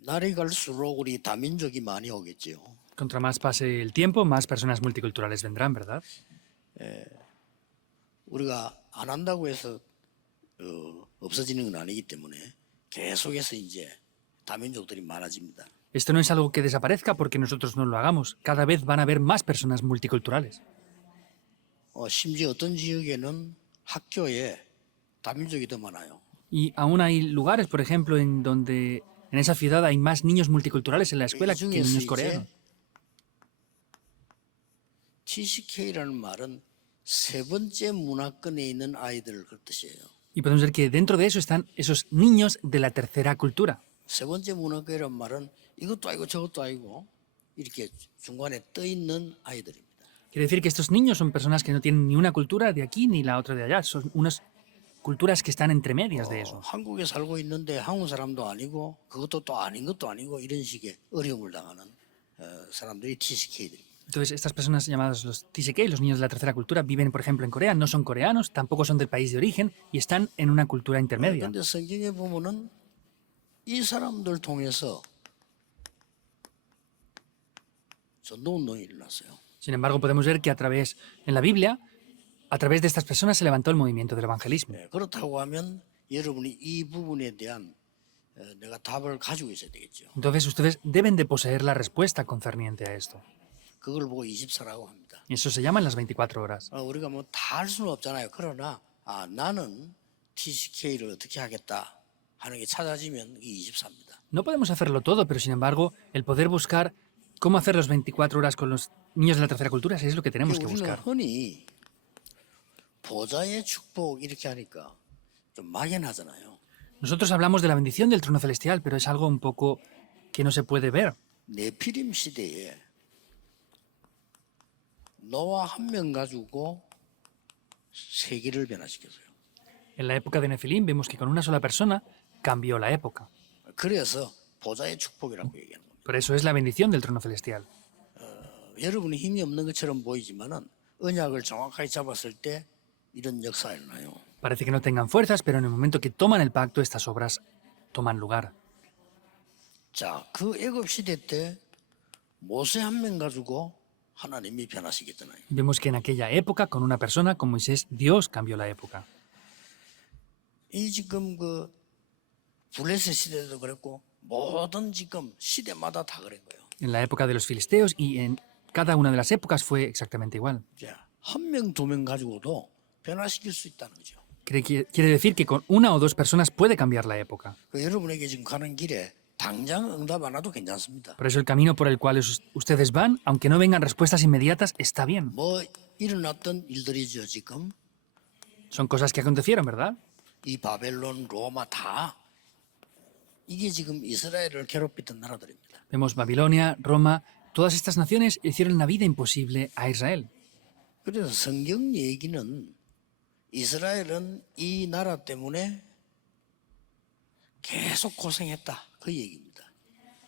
날이 갈수록 우리 다민족이 많이 오겠지요. Contra más pase el tiempo, más personas multiculturales vendrán, ¿verdad? 우리가 안 한다고 해서 없어지는 건 아니기 때문에 계속해서 이제 다민족들이 많아집니다. Esto no es algo que desaparezca porque nosotros no lo hagamos. Cada vez van a haber más personas multiculturales. 심지어 어떤 지역에는 학교에 다민족이 더 많아요. Y aún hay lugares, por ejemplo, en donde en esa ciudad hay más niños multiculturales en la escuela 이 que 중에서 niños 이제 coreanos. TCK라는 말은 세 번째 문화권에 있는 아이들 그 뜻이에요. Y podemos ver que dentro de eso están esos niños de la tercera cultura. 세 번째 문화권이란 말은 이것도 아니고 저것도 아니고 이렇게 중간에 떠 있는 아이들입니다. Quiere decir que estos niños son personas que no tienen ni una cultura de aquí ni la otra de allá. Son unas culturas que están entre medias de eso. 한국에 살고 있는데 한국 사람도 아니고 그것도 또 아닌 것도 아니고 이런 식의 어려움을 당하는 사람들이 TCK들입니다. Entonces, estas personas llamadas los TCK, los niños de la tercera cultura, viven, por ejemplo, en Corea, no son coreanos, tampoco son del país de origen y están en una cultura intermedia. 그런데 성경에 보면은 이 사람들 통해서 전도운동이 일어났어요. Sin embargo, podemos ver que en la Biblia, a través de estas personas se levantó el movimiento del evangelismo. 그렇다고 하면 여러분이 이 부분에 대한 내가 답을 가지고 있어야 되겠죠. Entonces, ustedes deben de poseer la respuesta concerniente a esto. 그걸 보고 24라고 합니다. Y eso se llaman las 24 horas. 우리가 뭐 다 할 수는 없잖아요. 그러나 나는 TCK를 어떻게 하겠다 하는 게 찾아지면 이게 24입니다. No podemos hacerlo todo, pero sin embargo, el poder buscar cómo hacer las 24 horas con los niños de la tercera cultura es lo que tenemos que 우리는 buscar. 흔히 보좌의 축복 이렇게 하니까 좀 막연하잖아요. Nosotros hablamos de la bendición del trono celestial, pero es algo un poco que no se puede ver. 네피림 시대에 노아 한 명 가지고 세계를 변화시켰어요. En la época de Nefilim vemos que con una sola persona cambió la época. 그래서 보좌의 축복이라고 얘기하는 겁니다. Por eso es la bendición del trono celestial. 여러분이 힘이 없는 것처럼 보이지만은 언약을 정확하게 잡았을 때 이런 역사가 일어나요. Parece que no tengan fuerzas, pero en el momento que toman el pacto, estas obras toman lugar. 자, 그 애굽 시대 때 모세 한 명 가지고 하나님이 변화시켰잖아요. Vemos que en aquella época, con una persona, con Moisés, Dios cambió la época. 이 지금 그 블레셋 시대도 그랬고 모든 지금 시대마다 다 그런 거예요. En la época de los filisteos y en cada una de las épocas fue exactamente igual. 자, 한 명, 두 명 가지고도 변화시킬 수 있다는 거죠. Quiere decir que con una o dos personas puede cambiar la época. 그 여러분에게 지금 가는 길에 당장 응답 안 와도 괜찮습니다. Por eso el camino por el cual ustedes van, aunque no vengan respuestas inmediatas, está bien. 뭐 일어났던 일들이죠 지금. Son cosas que acontecieron, ¿verdad? 이 바벨론, 로마 다 이게 지금 이스라엘을 괴롭히던 나라들입니다. Vemos Babilonia, Roma, todas estas naciones hicieron la vida imposible a Israel. 그래서 성경 얘기는 이스라엘은 이 나라 때문에 계속 고생했다. 그 얘기입니다.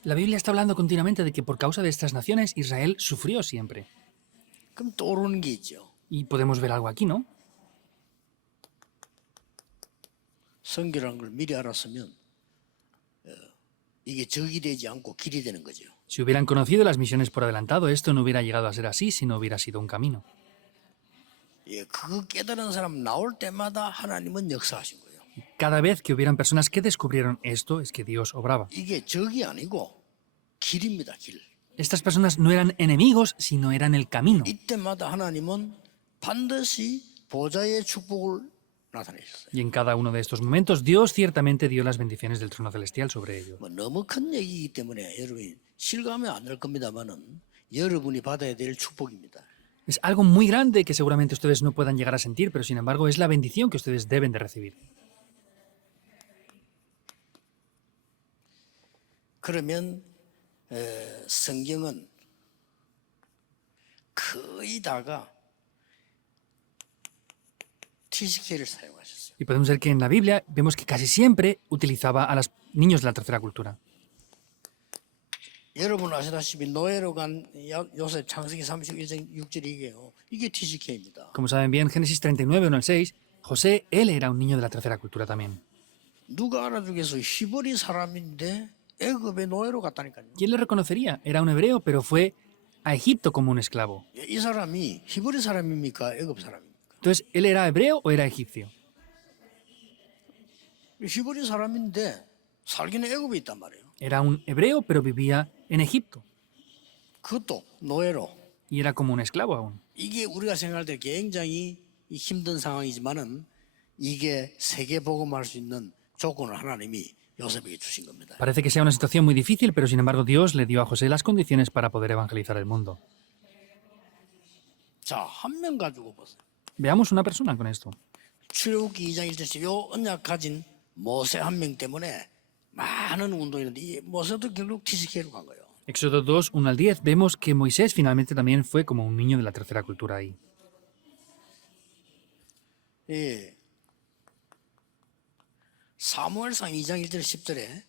La Biblia está hablando continuamente de que por causa de estas naciones Israel sufrió siempre. 그럼 떠오르는 게 있죠. Y podemos ver algo aquí, ¿no? 성경이라는 걸 미리 알았으면 이게 적이 되지 않고 길이 되는 거죠. Si hubieran conocido las misiones por adelantado, esto no hubiera llegado a ser así si no hubiera sido un camino. 예, 그거 깨달은 사람 나올 때마다 하나님은 역사하신 거예요. Cada vez que hubieran personas que descubrieron esto, es que Dios obraba. 이게 적이 아니고 길입니다, 길. Estas personas no eran enemigos, sino eran el camino. 이때마다 하나님은 반드시 보좌의 축복을 나타내셨어요. Y en cada uno de estos momentos, Dios ciertamente dio las bendiciones del trono celestial sobre ellos. 뭐 너무 큰 얘기이기 때문에 여러분이 실감이 안 날 겁니다만은 여러분이 받아야 될 축복입니다. Es algo muy grande que seguramente ustedes no puedan llegar a sentir, pero sin embargo es la bendición que ustedes deben de recibir. 그러면 성경은 거의 다가 TCK를 사용하셨어요. Y podemos ver que en la Biblia vemos que casi siempre utilizaba a los niños de la tercera cultura. 여러분 아시다시피 노예로 간 요셉 창세기 31장 6절 이게 TCK입니다. Como saben bien, Génesis 39, 1 al 6, José, él era un niño de la tercera cultura también. 누가 알아주겠어? 히브리 사람인데 애굽의 노예로 갔다니까요. ¿Quién le reconocería? Era un hebreo, pero fue a Egipto como un esclavo. 이 사람이 히브리 사람입니까? 애굽 사람입니까? Entonces, ¿él era hebreo o era egipcio? 히브리 사람인데 살기는 애굽에 있단 말이에요. Era un hebreo, pero vivía en Egipto. 그것도 노예로. Y era como un esclavo aún. 이게 우리가 생각할 때 굉장히 힘든 상황이지만은 이게 세계 복음할 수 있는 조건을 하나님이 요셉에게 주신 겁니다. Parece que sea una situación muy difícil, pero sin embargo Dios le dio a José las condiciones para poder evangelizar el mundo. 자, 한 명 가지고 보세요. Veamos una persona con esto. 출애굽기 2장 1절씩 요 언약 가진 모세 한 명 때문에 많은 운동이 있는데 이 모세도 결국 TCK로 간 거예요. Éxodo 2, 1 al 10, vemos que Moisés finalmente también fue como un niño de la tercera cultura ahí. 예. 사무엘상 2장 1절 10절에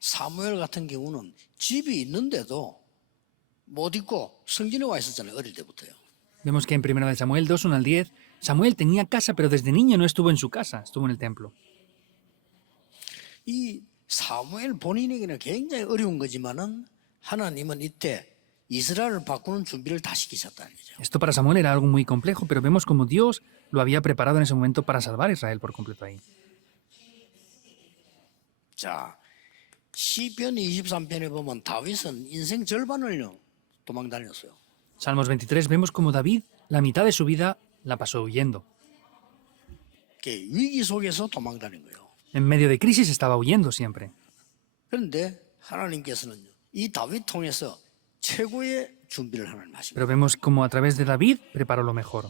사무엘 같은 경우는 집이 있는데도 못 있고 성전에 와 있었잖아요. 어릴 때부터요. Vemos que en 1 de Samuel 2, 1 al 10, Samuel tenía casa, pero desde niño no estuvo en su casa, estuvo en el templo. 이 사무엘 본인에게는 굉장히 어려운 거지만은 하나님은 이때 이스라엘을 바꾸는 준비를 다 시키셨다는 거죠. Esto para Samuel era algo muy complejo, pero vemos como Dios lo había preparado en ese momento para salvar a Israel por completo ahí. 자, 시편 23편에 보면 다윗은 인생 절반을요 도망 다녔어요. Salmos 23, vemos como David la mitad de su vida la pasó huyendo. 위기 속에서 도망 다닌 거예요. En medio de crisis estaba huyendo siempre. 그런데 하나님께서는요, 이 다윗 통해서 최고의 준비를 하나님 하신 거예요. Pero vemos como a través de David preparó lo mejor.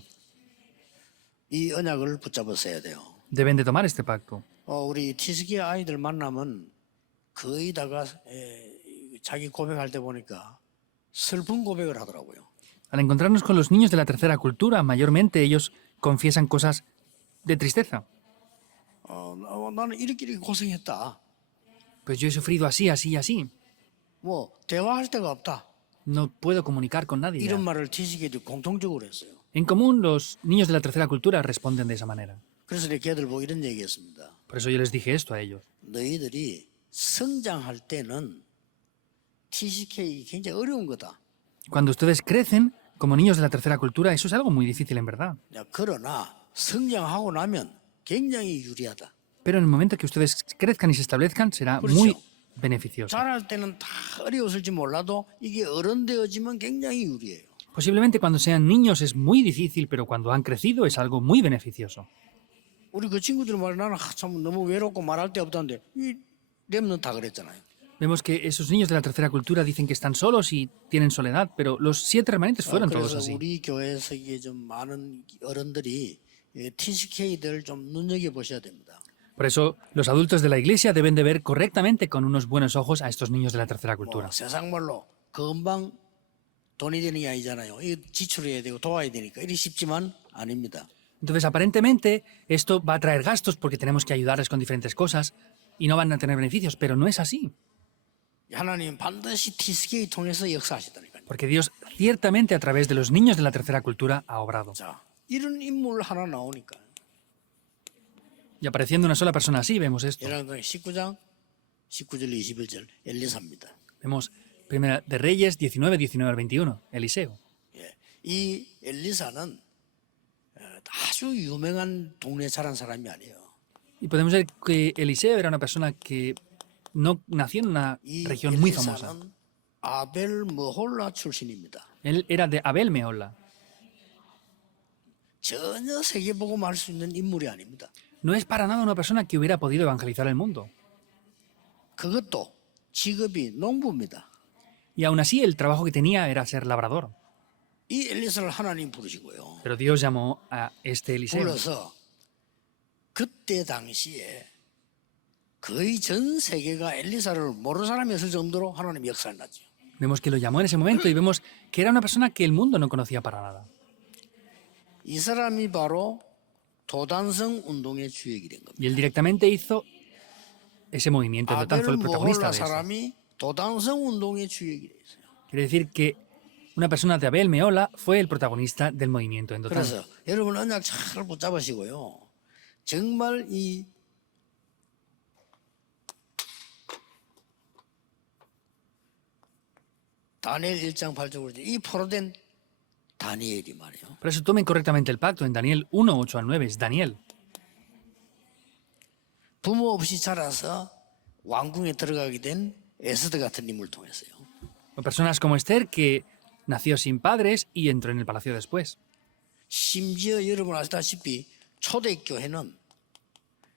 이 언약을 붙잡으셔야 돼요. Deben de tomar este pacto. 우리 티스키 아이들 만나면 거의 다가 자기 고백할 때 보니까 슬픈 고백을 하더라고요. Al encontrarnos con los niños de la tercera cultura, mayormente ellos confiesan cosas de tristeza. 나는 이렇게 고생했다. Pues yo he sufrido así, así y así. 뭐 대화할 데가 없다. No puedo comunicar con nadie. 이런 말을 티스키들이 공통적으로 했어요. En común, los niños de la tercera cultura responden de esa manera. 그래서 내 걔들 보고 이런 얘기했습니다. Por eso yo les dije esto a ellos. 너희들이 성장할 때는 TCK 굉장히 어려운 거다. Cuando ustedes crecen, como niños de la tercera cultura, eso es algo muy difícil en verdad. 그러나 성장하고 나면 굉장히 유리하다. Pero en el momento que ustedes crezcan y se establezcan, será 그렇죠. muy beneficioso. 자랄 때는 다 어려웠을지 몰라도 이게 어른 되어지면 굉장히 유리해요. Posiblemente cuando sean niños es muy difícil, pero cuando han crecido es algo muy beneficioso. 우리 그 친구들 말에 나는 참 너무 외롭고 말할 데 없다는데 이 렘는 다 그랬잖아요. Vemos que esos niños de la tercera cultura dicen que están solos y tienen soledad, pero los 7 remanentes fueron todos 그래서 así. 우리 교회에서 이게 좀 많은 어른들이 TCK들 좀 눈여겨 보셔야 됩니다. Por eso, los adultos de la iglesia deben de ver correctamente con unos buenos ojos a estos niños de la tercera cultura. 세상 말로 금방 돈이 되는 게 아니잖아요. 이 지출해야 되고 도와야 되니까 이리 쉽지만 아닙니다. Entonces, aparentemente, esto va a traer gastos porque tenemos que ayudarles con diferentes cosas y no van a tener beneficios, pero no es así. 하나님 반드시 TCK 통해서 역사하시다니까요. Porque Dios, ciertamente a través de los niños de la tercera cultura, ha obrado. 자, 이런 인물 하나 나오니까 Y apareciendo una sola persona así, vemos esto. 열왕기상 19장 19절 21절 엘리사입니다. Vemos Primera de Reyes 19, 19 al 21, Eliseo. 이 엘리사는 아주 유명한 동네 자란 사람이 아니에요. Y podemos ver que Eliseo era una persona que no nació en una 이 región muy famosa. 엘리사는 아벨 머홀라 출신입니다. Él era de Abel Mehola. 전혀 세계복음 할 수 있는 인물이 아닙니다. No es para nada una persona que hubiera podido evangelizar el mundo. 그것도 직업이 농부입니다. Y aún así el trabajo que tenía era ser labrador. 이 엘리사를 하나님 부르시고요. Pero Dios llamó a este Eliseo. 불러서 그때 당시에 거의 전 세계가 엘리사를 모르는 사람이 없을 정도로 하나님 역사를 났죠. Vemos que lo llamó en ese momento y vemos que era una persona que el mundo no conocía para nada. 이 사람이 바로 도단성 운동의 주역이 된 겁니다. Y él directamente hizo ese movimiento, por lo tanto fue 아벨 el protagonista 모홀라 de eso. 사람이 도단성 운동의 주역이 됐어요. Quiere decir que una persona de Abel Mehola fue el protagonista del movimiento en Dotán. 그래서 여러분 언약 잘 붙잡으시고요. 정말 이 다니엘 1장 8절로 이 포로된 다니엘이 말이에요. Por eso tomen correctamente el pacto. En Daniel 1, 8 al 9 es Daniel. 부모 없이 자라서 왕궁에 들어가게 된 에스더 같은 인물을 통해서요. O personas como Esther, que nació sin padres y entró en el palacio después. 심지어 여러분 아시다시피 초대교회는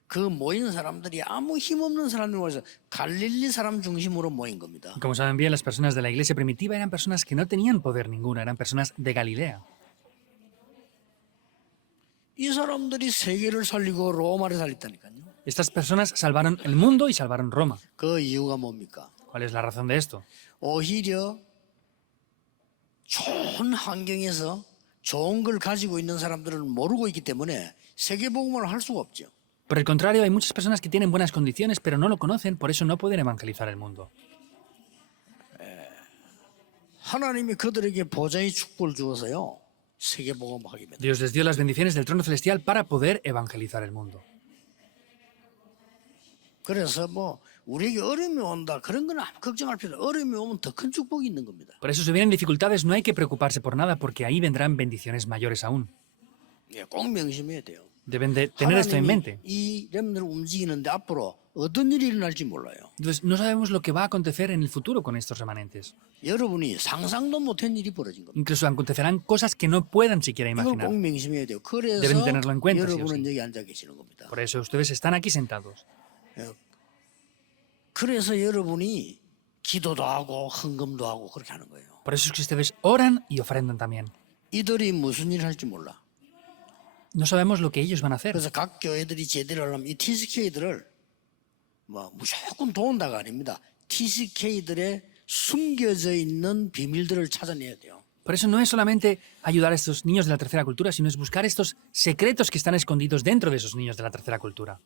그 모인 사람들이 아무 힘없는 사람들 모여서 갈릴리 사람 중심으로 모인 겁니다. Y como saben bien, las personas de la iglesia primitiva eran personas que no tenían poder ninguno, eran personas de Galilea. 이 사람들이 세계를 살리고 로마를 살렸다니까요. Estas personas salvaron el mundo y salvaron Roma. 그 이유가 뭡니까? ¿Cuál es la razón de esto? 오히려 좋은 환경에서 좋은 걸 가지고 있는 사람들은 모르고 있기 때문에 세계복음을 할 수가 없죠. Por el contrario, hay muchas personas que tienen buenas condiciones, pero no lo conocen, por eso no pueden evangelizar el mundo. 하나님이 그들에게 보좌의 축복을 주어서요. 세계복음하게 됩니다. Dios les dio las bendiciones del trono celestial para poder evangelizar el mundo. 그래서 뭐 우리에게 어려움이 온다 그런 건 아무 걱정할 필요 없어요. 어려움이 오면 더 큰 축복이 있는 겁니다. Por eso si vienen dificultades no hay que preocuparse por nada, porque ahí vendrán bendiciones mayores aún. 예, 꼭 명심해야 돼요. Deben de tener esto en mente. 이 렘들을 움직이는데 앞으로 어떤 일이 일어날지 몰라요. Entonces, no sabemos lo que va a acontecer en el futuro con estos remanentes. 여러분이 상상도 못한 일이 벌어진 겁니다. Incluso acontecerán cosas que no puedan siquiera 이걸 imaginar. 꼭 명심해야 돼요. 그래서 Deben tenerlo en cuenta, sí o 여러분은 sí. 여기 앉아 계시는 겁니다. Por eso ustedes están aquí sentados. 그래서 여러분이 기도도 하고 헌금도 하고 그렇게 하는 거예요. Por eso es que ustedes oran y ofrendan también. 이들이 무슨 일을 할지 몰라. No sabemos lo que ellos van a hacer. 그래서 각 교회들이 제대로 하려면 이 TCK들을 뭐 무조건 도운다가 아닙니다. TCK들의 숨겨져 있는 비밀들을 찾아내야 돼요. Por eso no es solamente ayudar a estos niños de la tercera cultura, sino es buscar estos secretos que están escondidos dentro de esos niños de la tercera cultura.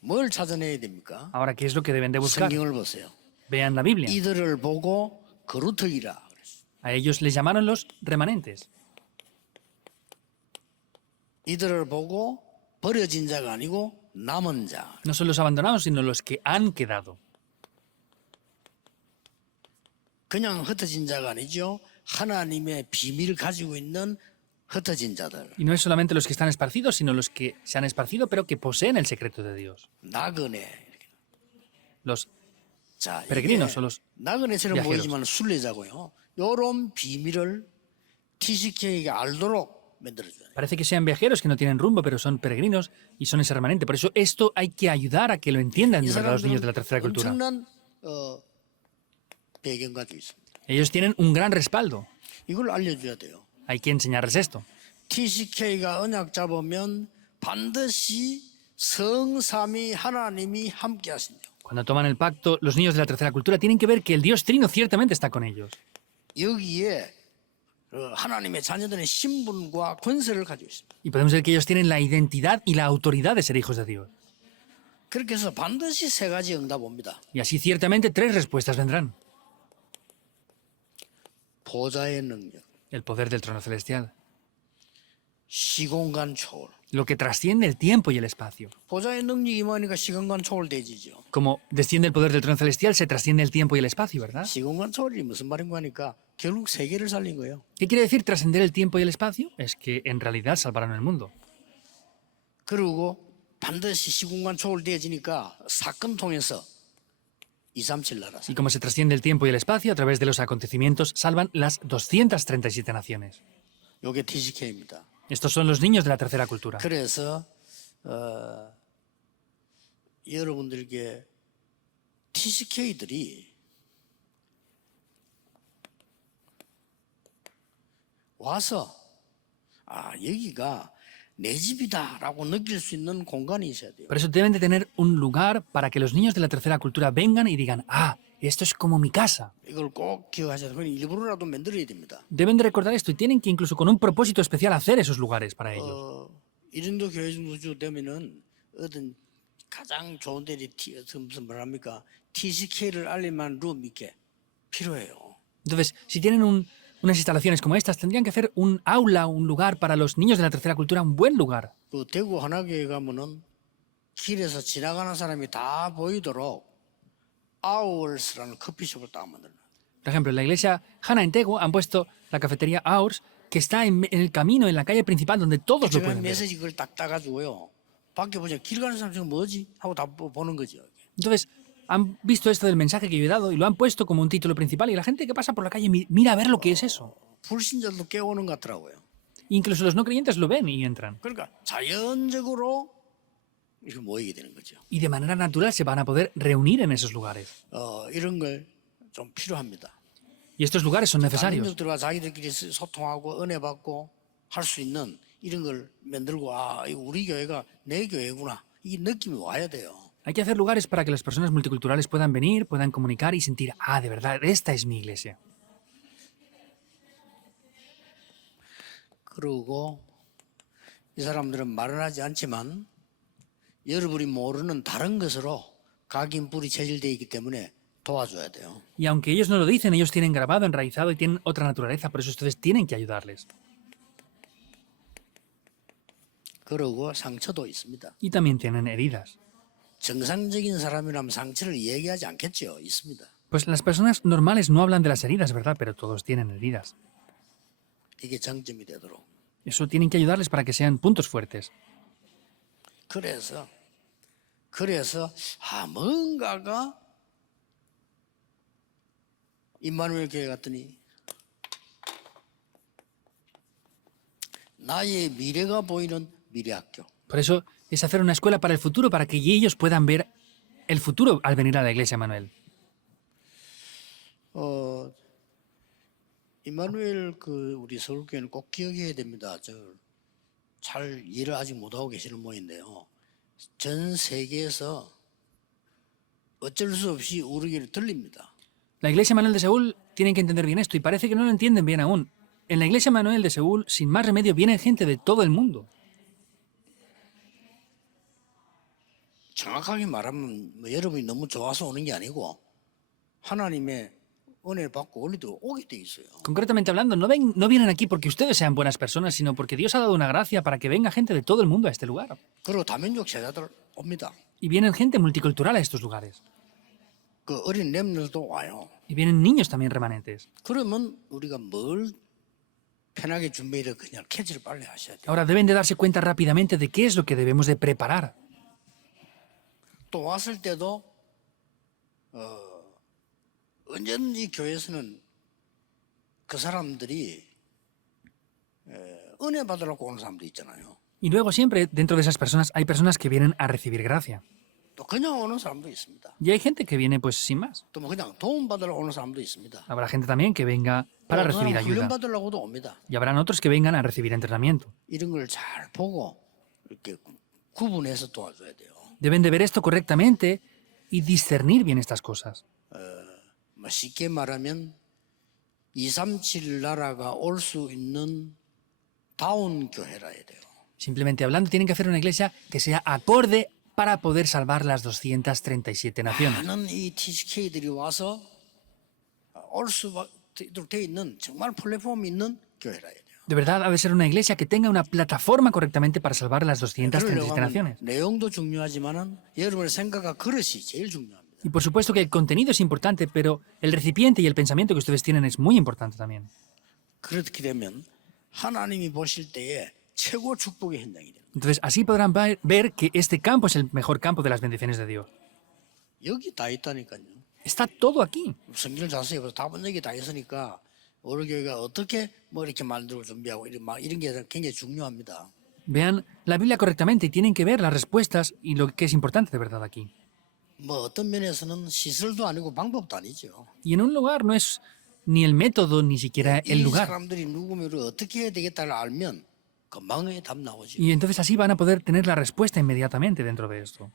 뭘 찾아내야 됩니까? Ahora, ¿qué es lo que deben de buscar? 성경을 보세요. Vean la Biblia. 이들을 보고 거루터기라 그랬어요. A ellos les llamaron los remanentes. 이들을 보고 버려진 자가 아니고 남은 자. No son los abandonados, sino los que han quedado. 그냥 흩어진 자가 아니죠. 하나님의 비밀을 가지고 있는 흩어진 자들. Y no es solamente los que están esparcidos, sino los que se han esparcido, pero que poseen el secreto de Dios. 나그네. Los 자, peregrinos o los 나그네처럼 viajeros. 보이지만 순례자고요. 이런 비밀을 TCK가 알도록 만들어줘요. Parece que sean viajeros que no tienen rumbo, pero son peregrinos y son ese remanente. Por eso esto hay que ayudar a que lo entiendan 이 de verdad los niños 사람들은 de la tercera cultura. 엄청난 배경가 있습니다. Ellos tienen un gran respaldo. 이걸 알려줘야 돼요. Hay que enseñarles esto. TCK가 언약 잡으면 반드시 성삼위 하나님이 함께 하신대요. Cuando toman el pacto, los niños de la tercera cultura tienen que ver que el Dios Trino ciertamente está con ellos. 여기에 하나님의 자녀들의 신분과 권세를 가지고 있습니다. Y podemos ver que ellos tienen la identidad y la autoridad de ser hijos de Dios. 그렇게 해서 반드시 세 가지 응답 옵니다. Y así ciertamente tres respuestas vendrán. 보좌의 능력, El poder del trono celestial. 시공간 초월. Lo que trasciende el tiempo y el espacio. 보좌의 능력이 임하니까 시공간 초월되지죠. Como desciende el poder del trono celestial, se trasciende el tiempo y el espacio, ¿verdad? 시공간 초월이 무슨 말인가 하니까 결국 세계를 살린 거예요. ¿Qué quiere decir trascender el tiempo y el espacio? Es que en realidad salvaron el mundo. 그리고 반드시 시공간 초월되어지니까 사건 통해서 237 나라서. Y como se trasciende el tiempo y el espacio, a través de los acontecimientos salvan las 237 naciones. 요게 TCK입니다. Estos son los niños de la tercera cultura. 그래서 여러분들에게 TCK들이 와서 여기가 내 집이다라고 느낄 수 있는 공간이 있어야 돼요. Por eso deben de tener un lugar para que los niños de la tercera cultura vengan y digan, ah, esto es como mi casa. 이걸 꼭 기억하셔야 돼요. 일부러라도 만들어야 됩니다. Deben de recordar esto y tienen que incluso con un propósito especial hacer esos lugares para ellos. 이른도 교회 중수 되면은 어떤 가장 좋은 데리 무슨 말합니까? TCK를 알릴만한 룸 있게 필요해요. Entonces, si tienen unas instalaciones como estas, tendrían que hacer un aula, un lugar para los niños de la tercera cultura, un buen lugar. 그 대구 하나교회 가면은 길에서 지나가는 사람이 다 보이도록 아워스라는 커피숍을 딱 만들어요. Por ejemplo, en la iglesia Hana en Daegu han puesto la cafetería Aurs, que está en el camino, en la calle principal, donde todos lo 제가 pueden ver. 메시지 그걸 딱 따가지고요. 밖에 보자 길 가는 사람 지금 뭐지? 하고 다 보는 거죠. Entonces, han visto esto del mensaje que yo he dado y lo han puesto como un título principal y la gente que pasa por la calle mira a ver lo que es eso. 불신자도 깨우는 것 같더라고요. Incluso los no creyentes lo ven y entran. 그러니까 자연적으로 이렇게 모이게 되는 거죠. Y de manera natural se van a poder reunir en esos lugares. 이런 걸 좀 필요합니다. Y estos lugares son 다른 necesarios. 민족들과 자기들끼리 소통하고 은혜 받고 할 수 있는 이런 걸 만들고 이거 우리 교회가 내 교회구나 이 느낌이 와야 돼요. Hay que hacer lugares para que las personas multiculturales puedan venir, puedan comunicar y sentir, de verdad, esta es mi iglesia. 그리고 이 사람들은 말은 하지 않지만 여러분이 모르는 다른 것으로 각인 뿌리 체질되어 있기 때문에 도와줘야 돼요. Y aunque ellos no lo dicen, ellos tienen grabado, enraizado y tienen otra naturaleza, por eso ustedes tienen que ayudarles. 그리고 상처도 있습니다. Y también tienen heridas. 정상적인 사람이라면 상처를 얘기하지 않겠죠. 있습니다. Pues las personas normales no hablan de las heridas, ¿verdad? Pero todos tienen heridas. 이게 정점이 되도록. Eso tienen que ayudarles para que sean puntos fuertes. 그래서 뭔가가 임마누엘 교회 갔더니 나의 미래가 보이는 미래학교. Por eso es hacer una escuela para el futuro, para que ellos puedan ver el futuro al venir a la iglesia, Manuel. 임마누엘 우리 서울교회는 꼭 기억해야 됩니다. 잘 이해를 아직 못하고 계시는 모양인데요. 전 세계에서 어쩔 수 없이 우리 교회를 들립니다. La iglesia Manuel de Seúl tienen que entender bien esto y parece que no lo entienden bien aún. En la iglesia Manuel de Seúl, sin más remedio, viene gente de todo el mundo. 정확하게 말하면 여러분이 너무 좋아서 오는 게 아니고 하나님의 은혜를 받고 원리도 오게 돼 있어요. Concretamente hablando, no vienen aquí porque ustedes sean buenas personas, sino porque Dios ha dado una gracia para que venga gente de todo el mundo a este lugar. 그리고 다민족 제자들 옵니다. Y vienen gente multicultural a estos lugares. 그 어린 렘들도 와요. Y vienen niños también remanentes. 그러면 우리가 뭘 편하게 준비를 그냥 캐치를 빨리 하셔야 돼요. Ahora deben de darse cuenta rápidamente de qué es lo que debemos de preparar. 또 왔을 때도 언제든지 교회에서는 그 사람들이 은혜 받으려고 오는 사람도 있잖아요. Y luego siempre dentro de esas personas hay personas que vienen a recibir gracia. 또 그냥 오는 사람도 있습니다. Y hay gente que viene pues sin más. 또 뭐 그냥 도움 받으려고 오는 사람도 있습니다. Habrá gente también que venga para 또 recibir 그냥 훈련 ayuda. 받으려고도 옵니다. Y habrán otros que vengan a recibir entrenamiento. 이런 걸 잘 보고 이렇게 구분해서 도와줘야 돼요. Deben de ver esto correctamente y discernir bien estas cosas. 쉽게 말하면 237 나라가 올 수 있는 다운 교회라 해야 돼요. Simplemente hablando, tienen que hacer una iglesia que sea acorde para poder salvar las 237 naciones. 많은 이 TCK들이 와서 올 수밖에 돼 있는 정말 플랫폼이 있는 교회라 해야 돼요. De verdad, ha de ser una iglesia que tenga una plataforma correctamente para salvar las 그러려고 237 하면 naciones. 내용도 중요하지만은 여러분의 생각과 그릇이 제일 중요합니다. Y por supuesto que el contenido es importante, pero el recipiente y el pensamiento que ustedes tienen es muy importante también. 그렇게 되면 하나님이 보실 때에 최고 축복의 현장이 돼요. Entonces, así podrán ver que este campo es el mejor campo de las bendiciones de Dios. 여기 다 있다니까요. Está todo aquí. 성경을 자세히 보서 답은 여기 다 있으니까 우리 교회가 어떻게 뭐 이렇게 만들고 준비하고 이런 게 굉장히 중요합니다. Vean la Biblia correctamente y tienen que ver las respuestas y lo que es importante de verdad aquí. 뭐 어떤 면에서는 시설도 아니고 방법도 아니죠. Y en un lugar no es ni el método ni siquiera el 이 lugar. 사람들이 누구면 우리가 어떻게 해야 되겠다를 알면 금방에 답 나오죠. Y entonces así van a poder tener la respuesta inmediatamente dentro de esto.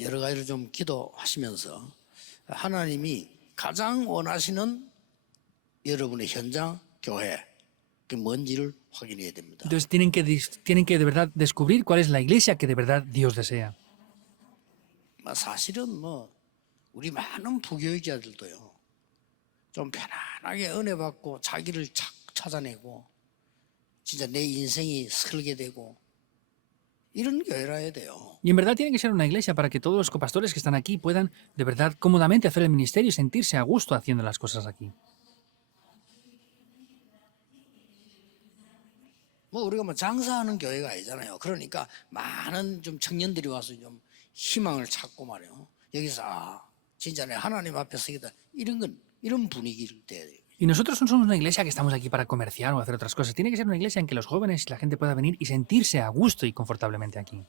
여러 가지를 좀 기도하시면서 하나님이 가장 원하시는 여러분의 현장 교회 그 뭔지를 확인해야 됩니다. Entonces tienen que de verdad descubrir cuál es la iglesia que de verdad Dios desea. 사실은 뭐 우리 많은 부교육자들도요. 좀 편안하게 은혜 받고 자기를 찾아내고 진짜 내 인생이 설계되고 이런 교회라 해야 돼요. Y en verdad tiene que ser una iglesia para que todos los copastores que están aquí puedan de verdad cómodamente hacer el ministerio y sentirse a gusto haciendo las cosas aquí. 뭐 우리가 뭐 장사하는 교회가 아니잖아요. 그러니까 많은 좀 청년들이 와서 좀 희망을 찾고 말이에요. 여기서 진짜 내 하나님 앞에 서기다 이런 분위기를 돼야 돼요. Y nosotros no somos una iglesia que estamos aquí para comerciar o hacer otras cosas. Tiene que ser una iglesia en que los jóvenes y la gente pueda venir y sentirse a gusto y confortablemente aquí.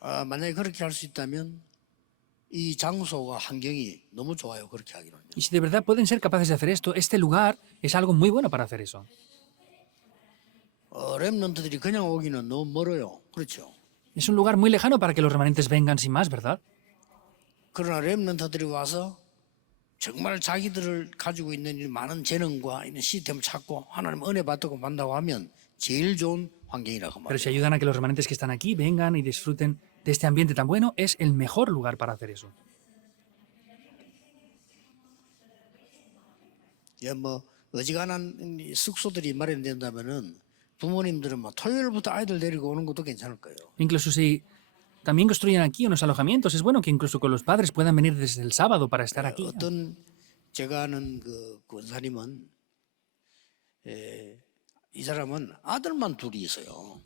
만약에 그렇게 할 수 있다면 이 장소와 환경이 너무 좋아요. 그렇게 하기로는요. Y si de verdad pueden ser capaces de hacer esto, este lugar es algo muy bueno para hacer eso. 렘넌트들이 그냥 오기는 너무 멀어요. 그렇죠. Es un lugar muy lejano para que los remanentes vengan sin más, ¿verdad? 그러나 렘넌트들이 와서 정말 자기들을 가지고 있는 이 많은 재능과 이런 시스템을 찾고 하나님 은혜 받고 만나고 하면 제일 좋은 환경이라고 Pero si 말이에요. ayudan a que los remanentes que están aquí vengan y disfruten de este ambiente tan bueno, es el mejor lugar para hacer eso. 예, 뭐 어지간한 이 숙소들이 마련된다면은 부모님들은 뭐 토요일부터 아이들 데리고 오는 것도 괜찮을 거예요. Incluso si también construyen aquí unos alojamientos, es bueno que incluso con los padres puedan venir desde el sábado para estar aquí. 어떤 제가 아는 그 권사님은 이 사람은 아들만 둘이 있어요.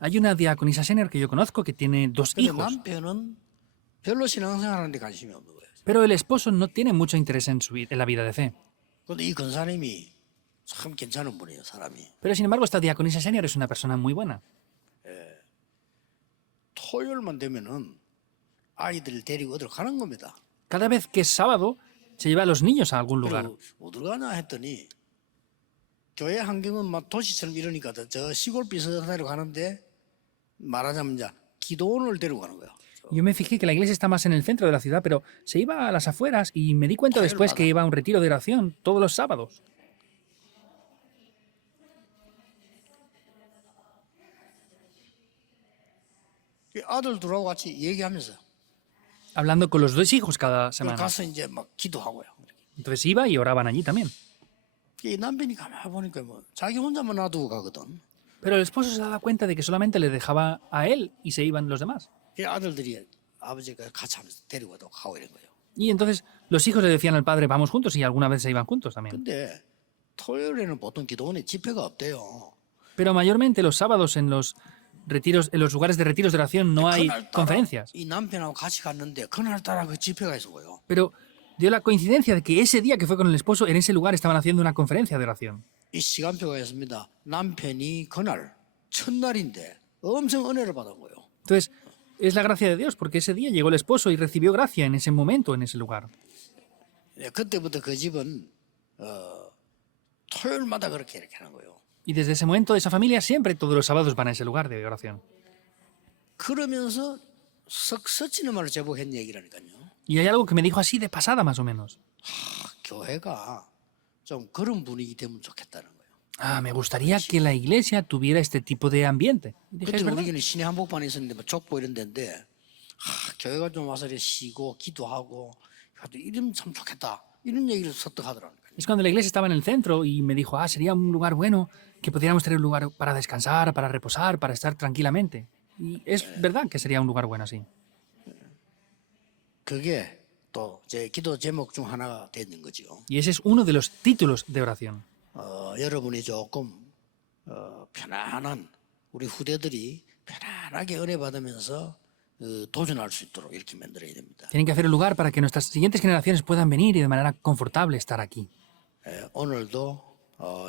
Hay una diaconisa senior que yo conozco que tiene 2 근데 hijos, 남편은 별로 신앙생활하는데 관심이 없는 거예요. pero el esposo no tiene mucho interés en, en la vida de fe. 근데 이 권사님이 참 괜찮은 분이에요, 사람이. Pero sin embargo, esta diaconisa senior es una persona muy buena. 토요일만 되면은 아이들을 데리고 어디로 가는 겁니다. Cada vez que es sábado, se lleva a los niños a algún lugar. 그리고 어디로 가냐 했더니 교회 환경은 막 도시처럼 이러니까 저 시골 비슷한 데로 가는데 말하자면 이제 기도원을 데리고 가는 거야. Yo me fijé que la iglesia está más en el centro de la ciudad, pero se iba a las afueras y me di cuenta después que iba a un retiro de oración todos los sábados. 아들 둘하고 같이 얘기하면서 Hablando con los 2 hijos cada 그걸 semana. 가서 이제 막 기도하고요. Entonces iba y oraban allí también. 이 남편이 가만히 보니까 뭐 자기 혼자만 놔두고 가거든. Pero el esposo se daba cuenta de que solamente le dejaba a él y se iban los demás. 이 아들들이 아버지가 같이 하면서 데리고 가고 이런 거예요. Y entonces los hijos le decían al padre, vamos juntos, y alguna vez se iban juntos también. 근데 토요일에는 보통 기도원에 집회가 없대요. Pero mayormente los sábados en los retiros, en los lugares de retiros de oración no hay 그날따라 conferencias. 이 남편하고 같이 갔는데 그날따라 그 집회가 있어요. Pero dio la coincidencia de que ese día que fue con el esposo, en ese lugar estaban haciendo una conferencia de oración. 이 시간표가 있습니다. 남편이 그날 첫날인데 엄청 은혜를 받은 거예요. Entonces, es la gracia de Dios, porque ese día llegó el esposo y recibió gracia en ese momento, en ese lugar. 예, 그때부터 그 집은 토요일마다 그렇게 이렇게 하는 거예요. Y desde ese momento, esa familia siempre, todos los sábados, van a ese lugar de oración. 그러면서 썩 스치는 말로 제법 했 얘기라니까요. Y hay algo que me dijo así de pasada, más o menos. 교회가 좀 그런 분위기 되면 좋겠다는 거예요. Ah, me gustaría que la iglesia tuviera este tipo de ambiente. Y dije, 그때 es verdad. 우리는 신의 한복판에 있었는데 뭐 족보 이런 데인데 교회가 좀 와서 이렇게 쉬고 기도하고 이러면 참 좋겠다. 이런 얘기를 설득하더라고요. Es cuando la iglesia estaba en el centro y me dijo, ah, sería un lugar bueno, que pudiéramos tener un lugar para descansar, para reposar, para estar tranquilamente. Y es verdad que sería un lugar bueno así. 그게 또 제 기도 제목 중 하나가 되는 거죠. Y ese es uno de los títulos de oración. 여러분이 조금 편안한 우리 후대들이 편안하게 은혜 받으면서 도전할 수 있도록 이렇게 만들어야 됩니다. Tienen que hacer un lugar para que nuestras siguientes generaciones puedan venir y de manera confortable estar aquí. 오늘도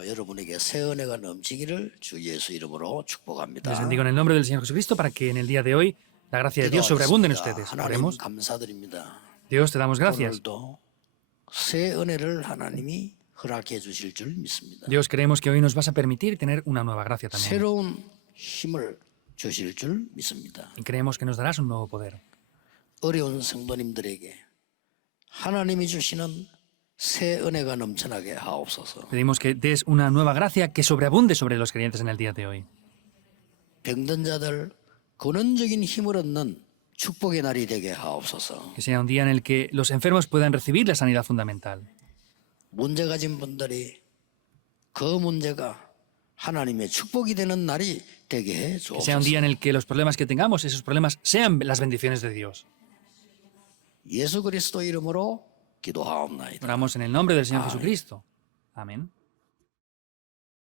여러분에게 새 은혜가 넘치기를 주 예수 이름으로 축복합니다. Les bendigo en el nombre del Señor Jesucristo para que en el día de hoy la gracia de Dios sobreabunde en ustedes. 하나님 Oremos. 감사드립니다. Dios, te damos gracias. 오늘도 새 은혜를 하나님이 허락해 주실 줄 믿습니다. Dios, creemos que hoy nos vas a permitir tener una nueva gracia también. 새로운 힘을 주실 줄 믿습니다. Y creemos que nos darás un nuevo poder. 어려운 성도님들에게 하나님이 주시는 새 은혜가 넘쳐나게 하옵소서. Pedimos que des una nueva gracia que sobreabunde sobre los creyentes en el día de hoy. 병든 자들 근원적인 힘을 얻는 축복의 날이 되게 하옵소서. Que sea un día en el que los enfermos puedan recibir la sanidad fundamental. 문제 가진 분들이 그 문제가 하나님의 축복이 되는 날이 되게 해 Que sea un 주옵소서. día en el que los problemas que tengamos, esos problemas sean las bendiciones de Dios. 예수 그리스도 이름으로 기도하옵나이다. Oramos en el nombre del Señor Jesucristo. Amén.